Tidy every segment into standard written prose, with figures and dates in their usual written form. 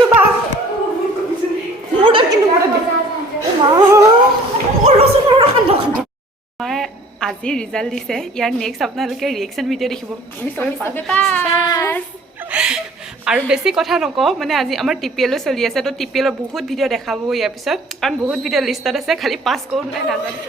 পাইছোঁ বা মোৰ তাত কিন্তু আজি ৰিজাল্ট দিছে ইয়াৰ নেক্সট আপোনালোকে ৰিয়েকশ্যন ভিডিঅ' দেখিব আৰু বেছি কথা নকওঁ মানে আজি আমাৰ টিপিএলো চলি আছে তো টিপিএলৰ বহুত ভিডিঅ' দেখাব ইয়াৰ পিছত কাৰণ বহুত ভিডিঅ' লিষ্টত আছে খালি পাছ কৰোঁ নাই নাজানো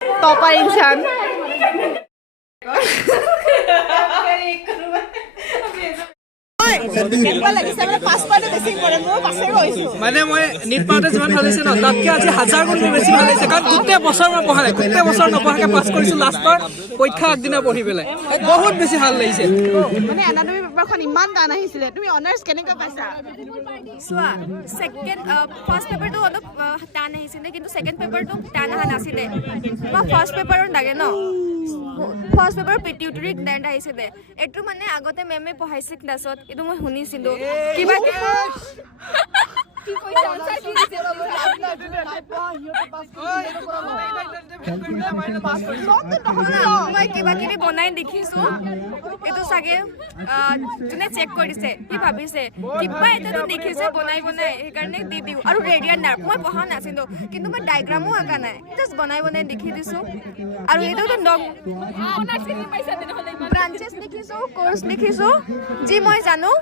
टॉपर इंसान মানে মই নিট পাওঁতে যিমান ভাল হৈছে ন তাতকৈ আজি 1000 গুণ বেছি ভাল হৈছে কাৰণ গোটেই বছৰ মই পঢ়া নাই গোটেই বছৰ নপঢ়াকৈ পাছ কৰিছোঁ লাষ্টৰ পৰীক্ষা আগদিনা পঢ়ি পেলাই বহুত বেছি ভাল লাগিছে মানে এনাটমি পেপাৰখন ইমান টান আহিছিলে তুমি অনাৰ্ছ কেনেকৈ পাইছা চোৱা ছেকেণ্ড ফাৰ্ষ্ট পেপাৰটো অলপ টান আহিছিলে কিন্তু ছেকেণ্ড পেপাৰটো টান অহা নাছিলে মই ফাৰ্ষ্ট পেপাৰত লাগে ন ফাৰ্ষ্ট পেপাৰ পিটিউটৰি গ্ৰেণ্ড আহিছিলে এইটো মানে আগতে মেমে পঢ়াইছিল ক্লাছত এইটো মই শুনিছিলোঁ কিবা মই কিবা কিবি বনাই দেখিছোঁ এইটো চাগে যোনে চেক কৰিছে সি ভাবিছে কিবা এটাতো দেখিছে বনাই বনাই সেইকাৰণে দি দিওঁ আৰু ৰেডিয়ান নাৰ্ভ মই পঢ়া নাছিলোঁ কিন্তু মই ডায়েগ্ৰামো আঁকা নাই জাষ্ট বনাই বনাই দেখি দিছোঁ আৰু এইটোতো ব্ৰাঞ্চেছ লিখিছোঁ কৰ্চ লিখিছোঁ যি মই জানো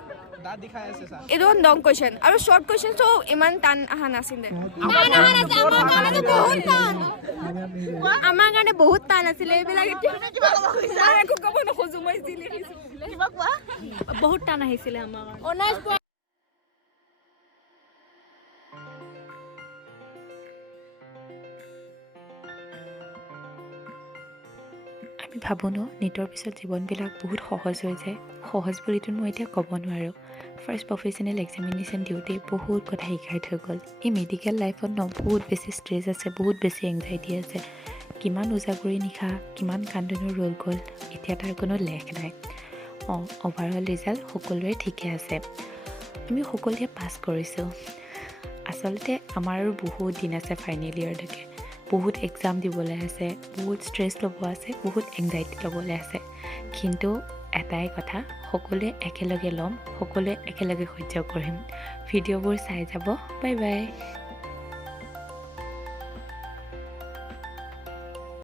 এইটো লং কুৱেশ্যন আৰু শ্বৰ্ট কুৱেশ্যনটো ইমান টান অহা নাছিলে আমাৰ কাৰণে বহুত টান আছিলে এইবিলাক একো ক'ব নোখোজো মই যি লিখিছোঁ বহুত টান আহিছিলে আমাৰ আমি ভাবোঁ ন নিটৰ পিছত জীৱনবিলাক বহুত সহজ হৈ যায় সহজ বুলিতো মই এতিয়া ক'ব নোৱাৰোঁ ফাৰ্ষ্ট প্ৰফেচনেল এক্সামিনেশ্যন দিওঁতে বহুত কথা শিকাই থৈ গ'ল এই মেডিকেল লাইফত ন বহুত বেছি ষ্ট্ৰেছ আছে বহুত বেছি এংজাইটি আছে কিমান উজাগৰি নিশা কিমান কান্দোনৰ ৰ'ল গ'ল এতিয়া তাৰ কোনো লেখ নাই অভাৰঅল ৰিজাল্ট সকলোৰে ঠিকে আছে আমি সকলোৱে পাছ কৰিছোঁ আচলতে আমাৰ আৰু বহুত দিন আছে ফাইনেল ইয়েৰলৈকে বহুত এক্সাম দিবলৈ আছে বহুত ষ্ট্ৰেছ ল'ব আছে বহুত এংজাইটি ল'বলৈ আছে কিন্তু এটাই কথা সকলোৱে একেলগে ল'ম সকলোৱে একেলগে সহ্য কৰিম ভিডিঅ'বোৰ চাই যাব বাই বাই